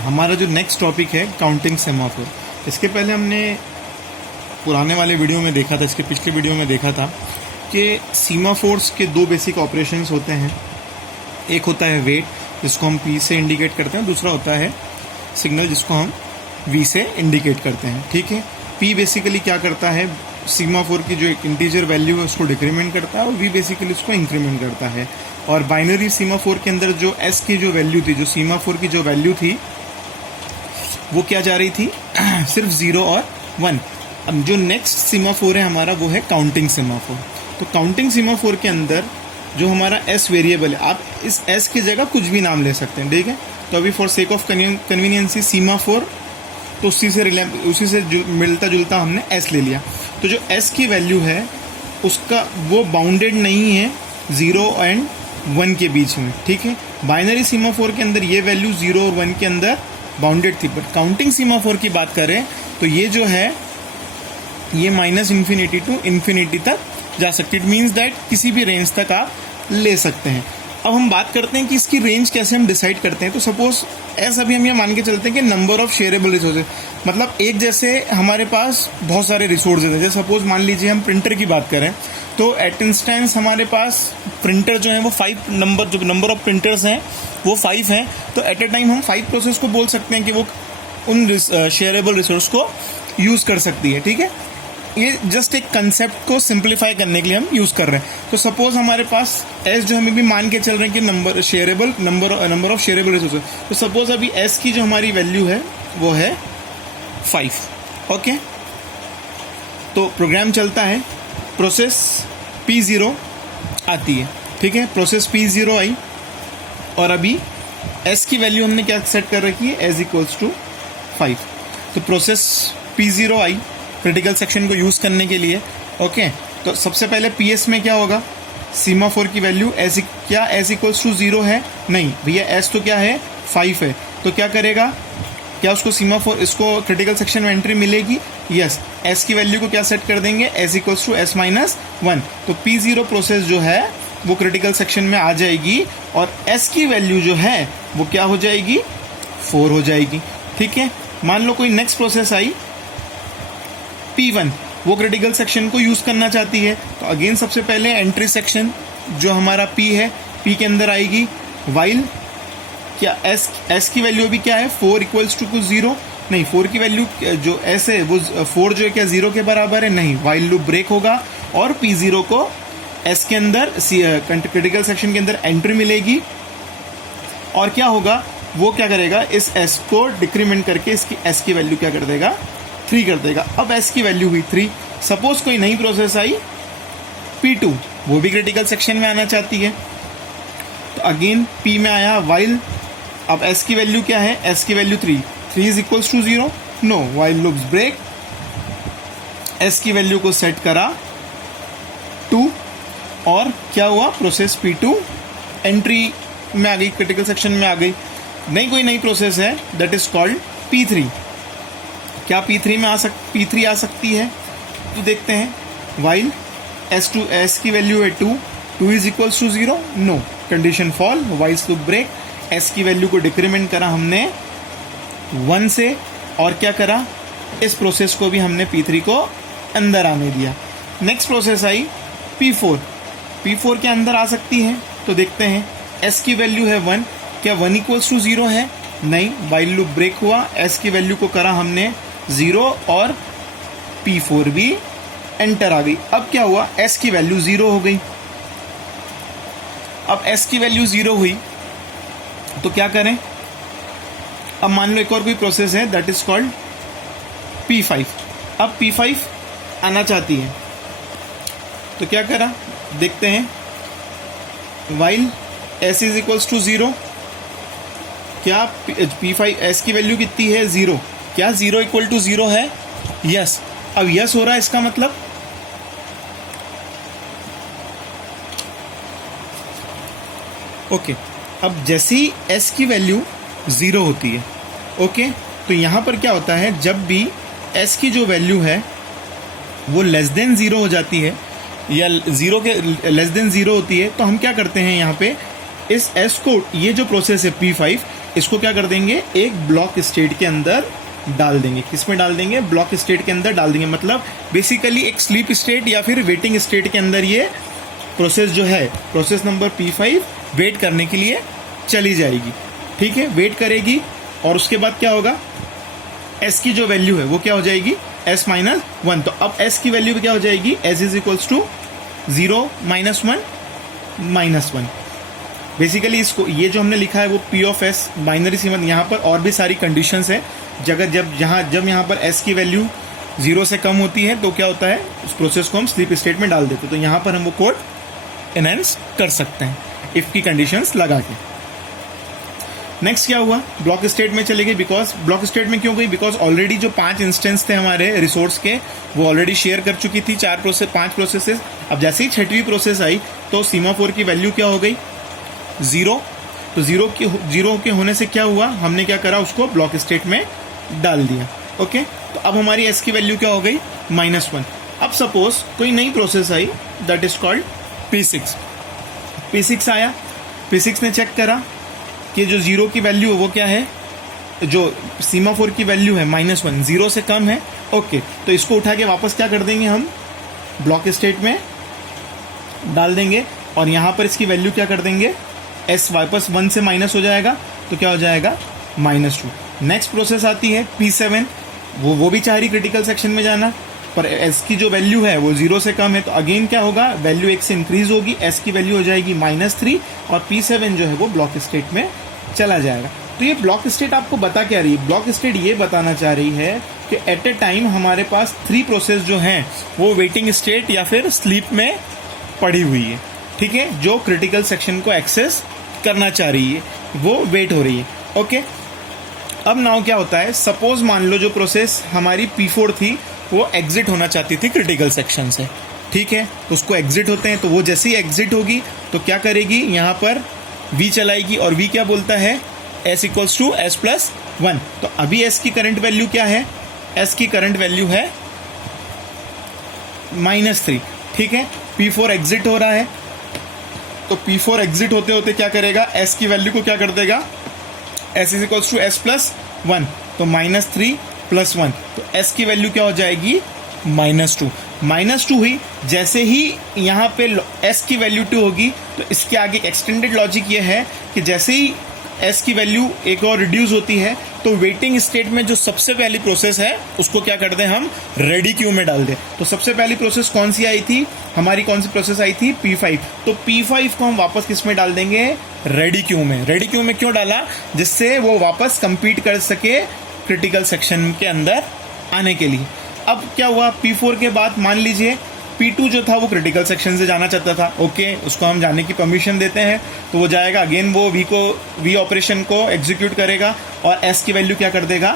हमारा जो next topic है काउंटिंग सेमाफोर। इसके पहले हमने पुराने वाले वीडियो में देखा था, इसके पिछले वीडियो में देखा था कि सीमाफोर्स के दो बेसिक ऑपरेशंस होते हैं। एक होता है वेट, जिसको हम पी से इंडिकेट करते हैं, दूसरा होता है सिग्नल, जिसको हम वी से इंडिकेट करते हैं। ठीक है, पी बेसिकली क्या करता है, सीमाफोर की जो एक इंटीजर वैल्यू है उसको डिक्रीमेंट करता है और वी बेसिकली उसको इंक्रीमेंट करता है। और बाइनरी सीमाफोर के अंदर जो एस की जो वैल्यू थी, जो सीमाफोर की जो वैल्यू थी, वो क्या जा रही थी सिर्फ 0 और 1। अब जो नेक्स्ट सीमाफोर है हमारा वो है काउंटिंग सीमाफोर। तो काउंटिंग सीमाफोर के अंदर जो हमारा एस वेरिएबल है, आप इस एस की जगह कुछ भी नाम ले सकते हैं। ठीक है, तो अभी for sake of conveniences semaphore, तो उसी से मिलता जुलता हमने एस ले लिया। तो जो एस की वैल्यू है उसका वो बाउंडेड नहीं है 0 एंड 1 के बीच में। ठीक है, बाइनरी सीमाफोर के अंदर ये वैल्यू 0 और 1 के अंदर बाउंडेड थी, बट काउंटिंग सीमाफोर की बात करें तो ये जो है ये -∞ टू इन्फिनिटी तक जा सकती है। इट मीन्स दैट किसी भी रेंज तक आप ले सकते हैं। अब हम बात करते हैं कि इसकी रेंज कैसे हम डिसाइड करते हैं। तो सपोज ऐसा भी हम ये मान के चलते हैं कि नंबर ऑफ शेयरेबल रिसोर्सेज, मतलब एक जैसे हमारे पास बहुत सारे रिसोर्सेज हैं। जैसे सपोज मान लीजिए हम प्रिंटर की बात करें तो एट इंस्टेंस हमारे पास प्रिंटर जो है वो 5 नंबर ऑफ प्रिंटर्स हैं वो 5 हैं। तो एट ए टाइम हम 5 प्रोसेस को बोल सकते हैं कि वो उन शेयरेबल रिसोर्स को यूज़ कर सकती है। ठीक है, ये जस्ट एक कंसेप्ट को सिंप्लीफाई करने के लिए हम यूज़ कर रहे हैं। तो सपोज हमारे पास एस जो हमें भी मान के चल रहे हैं कि नंबर ऑफ शेयरेबल रिसोर्सेज। तो सपोज अभी एस की जो हमारी वैल्यू है वो है 5। ओके, तो प्रोग्राम चलता है, प्रोसेस P0 आती है। ठीक है, प्रोसेस P0 आई और अभी एस की वैल्यू हमने क्या सेट कर रखी है, एज इक्वल्स टू 5। तो प्रोसेस P0 आई क्रिटिकल सेक्शन को यूज़ करने के लिए। ओके, तो सबसे पहले PS में क्या होगा, सीमाफोर की वैल्यू क्या एस इक्वल्स टू 0 है, नहीं भैया, एस तो क्या है 5 है। तो क्या करेगा, क्या उसको सीमाफोर, इसको क्रिटिकल सेक्शन में एंट्री मिलेगी, यस। एस की वैल्यू को क्या सेट कर देंगे, एस इक्वल्स टू S-1। तो P0 प्रोसेस जो है वो क्रिटिकल सेक्शन में आ जाएगी और एस की वैल्यू जो है वो क्या हो जाएगी, 4 हो जाएगी। ठीक है, मान लो कोई नेक्स्ट प्रोसेस आई P1, वो क्रिटिकल सेक्शन को यूज़ करना चाहती है। तो अगेन सबसे पहले एंट्री सेक्शन जो हमारा P है, P के अंदर आएगी वाइल क्या S की वैल्यू अभी क्या है, 4 इक्वल्स टू 0, नहीं 4 की वैल्यू जो S है वो 4 जो है क्या 0 के बराबर है, नहीं। वाइल लूप ब्रेक होगा और P0 को S के अंदर क्रिटिकल सेक्शन के अंदर एंट्री मिलेगी और क्या होगा, वो क्या करेगा, इस S को डिक्रीमेंट करके इसकी S की वैल्यू क्या कर देगा, 3 कर देगा। अब S की वैल्यू हुई 3। सपोज कोई नई प्रोसेस आई P2, वो भी क्रिटिकल सेक्शन में आना चाहती है। तो अगेन P में आया वाइल, अब S की वैल्यू क्या है, S की value 3 is equals to 0, no, while loops break, S की वैल्यू को सेट करा 2 और क्या हुआ, प्रोसेस P2 एंट्री में आ गई, क्रिटिकल सेक्शन में आ गई। कोई नई प्रोसेस है दैट इज कॉल्ड P3। क्या P3 आ सकती है, तो देखते हैं, वाइल S की वैल्यू है 2 is equals to 0, no, condition fall, while loop break. S की वैल्यू को डिक्रीमेंट करा हमने 1 से और क्या करा, इस प्रोसेस को भी हमने P3 को अंदर आने दिया। नेक्स्ट प्रोसेस आई P4 के अंदर आ सकती है। तो देखते हैं, S की वैल्यू है 1, क्या 1 इक्वल्स टू 0 है, नहीं, वाइल लूप ब्रेक हुआ, S की वैल्यू को करा हमने 0 और P4 भी एंटर आ गई। अब क्या हुआ, S की वैल्यू 0 हो गई। अब S की वैल्यू 0 हुई तो क्या करें, अब मान लो एक और कोई प्रोसेस है दैट इज कॉल्ड P5। अब P5 आना चाहती है तो क्या करा, देखते हैं, while S is equals to 0, क्या P5 S की वैल्यू कितनी है, 0, क्या 0 इक्वल टू 0 है, यस। अब यस हो रहा है, इसका मतलब ओके। अब जैसे ही S की वैल्यू 0 होती है, ओके, तो यहाँ पर क्या होता है, जब भी S की जो वैल्यू है वो लेस देन 0 हो जाती है या 0 के लेस देन 0 होती है, तो हम क्या करते हैं, यहाँ पे इस S को, ये जो प्रोसेस है P5, इसको क्या कर देंगे, एक ब्लॉक स्टेट के अंदर डाल देंगे। किसमें डाल देंगे, ब्लॉक स्टेट के अंदर डाल देंगे। मतलब बेसिकली एक स्लीप स्टेट या फिर वेटिंग स्टेट के अंदर ये प्रोसेस जो है, प्रोसेस नंबर P5 वेट करने के लिए चली जाएगी। ठीक है, वेट करेगी और उसके बाद क्या होगा, S की जो वैल्यू है वो क्या हो जाएगी, S माइनस 1। तो अब S की वैल्यू क्या हो जाएगी, S is equals to 0 minus 1 minus 1। Basically इसको ये जो हमने लिखा है वो P ऑफ S बाइनरी सीमा। यहाँ पर और भी सारी कंडीशंस है। जब यहाँ पर S की वैल्यू 0 से कम होती है तो क्या होता है, उस प्रोसेस को हम स्लीप स्टेट में डाल देते हैं। तो यहाँ पर हम वो कोड एनहांस कर सकते हैं इफ की कंडीशंस लगा के। नेक्स्ट क्या हुआ, ब्लॉक स्टेट में चले गए। बिकॉज ब्लॉक स्टेट में क्यों गई, बिकॉज ऑलरेडी जो 5 इंस्टेंस थे हमारे रिसोर्स के वो ऑलरेडी शेयर कर चुकी थी 5 प्रोसेसेस। अब जैसे ही 6वीं प्रोसेस आई तो सीमाफोर की वैल्यू क्या हो गई, 0। तो 0 के होने से क्या हुआ, हमने क्या करा, उसको ब्लॉक स्टेट में डाल दिया। ओके, तो अब हमारी S की वैल्यू क्या हो गई, -1। अब सपोज कोई नई process I that is called P6 आया। P6 ने चेक करा कि जो 0 की वैल्यू है वो क्या है, जो सीमाफोर की वैल्यू है -1, 0 से कम है। ओके, तो इसको उठा के वापस क्या कर देंगे, हम ब्लॉक स्टेट में डाल देंगे और यहाँ पर इसकी वैल्यू क्या कर देंगे, S वापस 1 से माइनस हो जाएगा तो क्या हो जाएगा, -2। नेक्स्ट प्रोसेस आती है P7, वो भी चाह रही क्रिटिकल सेक्शन में जाना, पर S की जो वैल्यू है वो 0 से कम है। तो अगेन क्या होगा, वैल्यू 1 से इंक्रीज होगी, S की वैल्यू हो जाएगी -3 और P7 जो है वो ब्लॉक स्टेट में चला जाएगा। तो ये ब्लॉक स्टेट आपको बता क्या रही है, ब्लॉक स्टेट ये बताना चाह रही है कि एट ए टाइम हमारे पास 3 प्रोसेस जो हैं वो वेटिंग स्टेट या फिर स्लीप में पड़ी हुई है। ठीक है, जो क्रिटिकल सेक्शन को एक्सेस करना चाह रही है वो वेट हो रही है। ओके, अब नाउ क्या होता है, सपोज मान लो जो प्रोसेस हमारी P4 थी वो एग्जिट होना चाहती थी क्रिटिकल सेक्शन से। ठीक है, तो उसको एग्जिट होते हैं, तो वो जैसे ही एग्जिट होगी तो क्या करेगी, यहाँ पर V चलाएगी और V क्या बोलता है, S equals to S plus 1। तो अभी S की करंट वैल्यू क्या है, S की करंट वैल्यू है -3। ठीक है, P4 एग्जिट हो रहा है तो P4 एग्जिट होते होते क्या करेगा, S की वैल्यू को क्या कर देगा, S is equals to S plus 1। तो -3 + 1, तो S की वैल्यू क्या हो जाएगी, -2 हुई। जैसे ही यहाँ पे S की वैल्यू 2 होगी तो इसके आगे एक्सटेंडेड लॉजिक ये है कि जैसे ही S की वैल्यू एक और रिड्यूस होती है तो वेटिंग स्टेट में जो सबसे पहली प्रोसेस है उसको क्या कर दें, हम रेडी क्यू में डाल दें। तो सबसे पहली प्रोसेस कौन सी आई थी हमारी, कौन सी प्रोसेस आई थी, P5। तो P5 को हम वापस किस में डाल देंगे, रेडी क्यू में। रेडी क्यू में क्यों डाला, जिससे वो वापस कंपीट कर सके क्रिटिकल सेक्शन के अंदर आने के लिए। अब क्या हुआ, P4 के बाद मान लीजिए P2 जो था वो क्रिटिकल सेक्शन से जाना चाहता था। ओके, उसको हम जाने की परमिशन देते हैं तो वो जाएगा, अगेन वो V ऑपरेशन को एग्जीक्यूट करेगा और S की वैल्यू क्या कर देगा,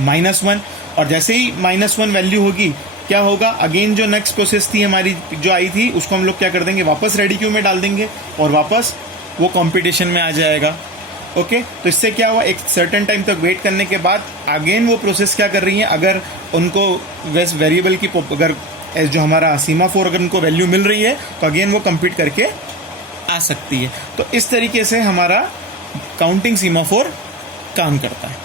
-1। और जैसे ही -1 वैल्यू होगी क्या होगा, अगेन जो नेक्स्ट प्रोसेस थी हमारी जो आई थी उसको हम लोग क्या कर देंगे, वापस रेडी क्यू में डाल देंगे और वापस वो कंपटीशन में आ जाएगा। ओके, तो इससे क्या हुआ, एक सर्टेन टाइम तक वेट करने के बाद अगेन वो प्रोसेस क्या कर रही है, अगर उनको वेरिएबल की अगर जो हमारा सीमाफोर अगर उनको वैल्यू मिल रही है तो अगेन वो कंपीट करके आ सकती है। तो इस तरीके से हमारा काउंटिंग सीमाफोर काम करता है।